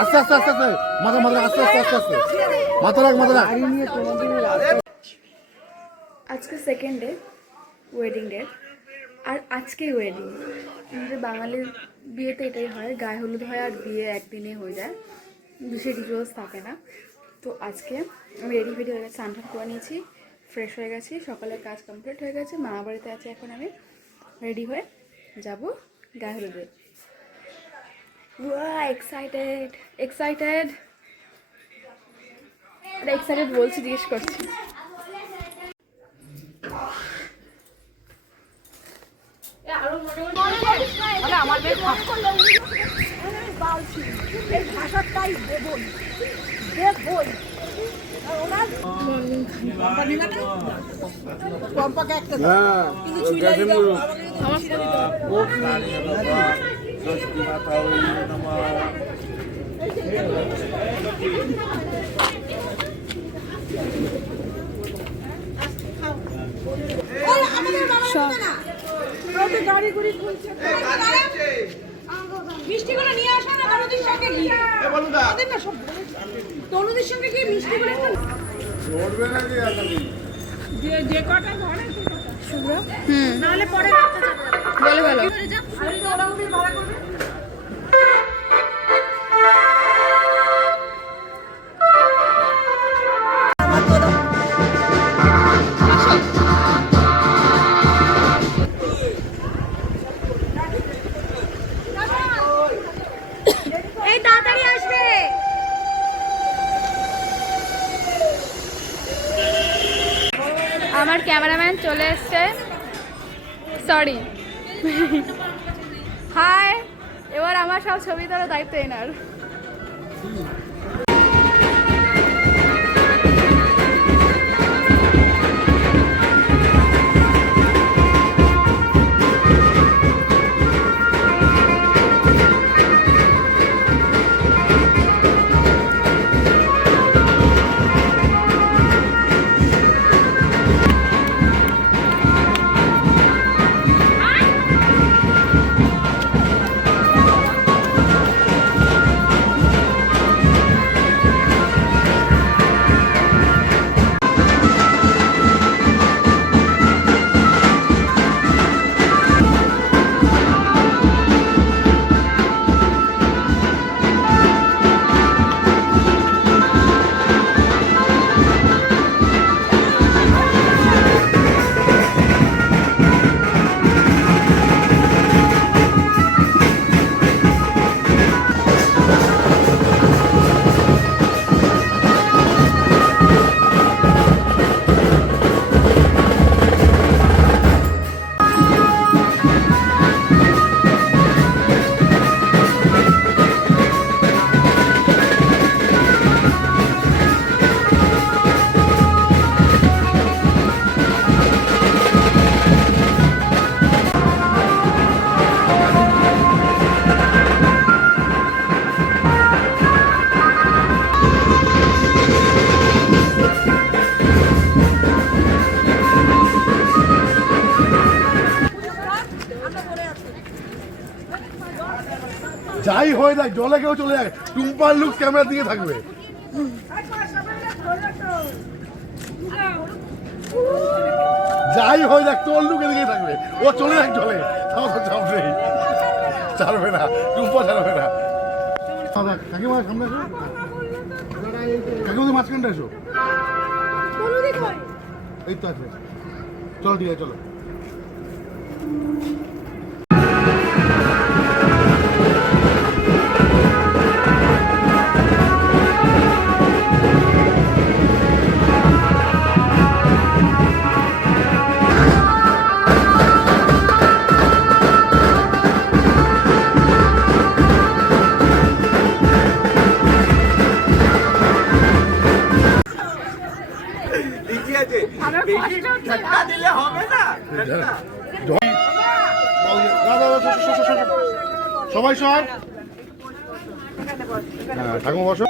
আস্তে আস্তে আস্তে আস্তে মাথা মাথা আস্তে আস্তে আস্তে আস্তে মাথা রাখ মাথা রাখ। আজকে সেকেন্ড ডে, ওয়েডিং ডে। আর আজকেই ওয়েডিং। আমাদের বাঙালির বিয়েতে এটাই হয়, গায়ে হলুদ হয় আর বিয়ে একদিনে হয়ে যায়, বেশি রিচুয়ালস থাকে না। তো আজকে আমি রেডি ফেডি হয়ে গেছি, স্নান করে নিয়েছি, ফ্রেশ হয়ে গেছি, সকালের কাজ কমপ্লিট হয়ে গেছে, মামা বাড়িতে আছে। এখন আমি রেডি হয়ে যাব গায়ে হলুদে। ওয়া এক্সাইটেড এক্সাইটেড এক্সাইটেড বলছি, জিজ্ঞেস করছি। মিষ্টিগুলো নিয়ে আসা না তনুদির সঙ্গে গিয়ে ওদের না সব তনুদির সঙ্গে গিয়ে মিষ্টিগুলো একটা ধরবে না যে কটা ঘরে শুভ্র নাহলে পরে বলে ভালো ভাড়া করবে। আমার ক্যামেরাম্যান চলে এসছে, সরি। হাই, এবার আমার সব ছবি তোলার দায়িত্ব এনার। যাই হয়ে যায় জলে কেউ চলে যায়, টুম্পার লুক ক্যামেরা দিয়ে থাকবে। যাই হয়ে যাক তোর লুক এদিকে থাকবে, ও চলে যাক জলে, তাও তো চাপ নেই, ছাড়বে না, টুম্পা ছাড়বে না। কাকিমা সামনে এসো, কাকিমা মাঝখানটা এসো, এই তো আছে, চলো ঠিক আছে চলো। সবাই সব ঠাকুমা বসো,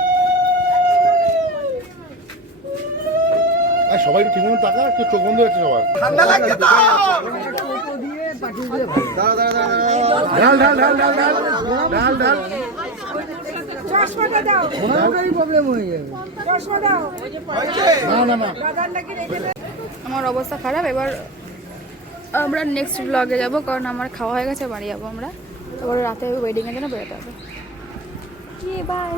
সবাই ঠিক মতো টাকা, একটু চোখ বন্ধ হচ্ছে সবার। ঢাল ঢাল ঢাল ঢাল ঢাল ঢাল ঢাল চশমাটা দাও, প্রবলেম হয়ে যাবে। চশমা দাও। না না না দাদার নাকি রেখে দে। আমার অবস্থা খারাপ। এবার আমরা নেক্সট ব্লগে যাব, কারণ আমার খাওয়া হয়ে গেছে, বাড়ি যাবো আমরা। এবার রাতে ওয়েডিংয়ের জন্য বেরোতে হবে। বাই।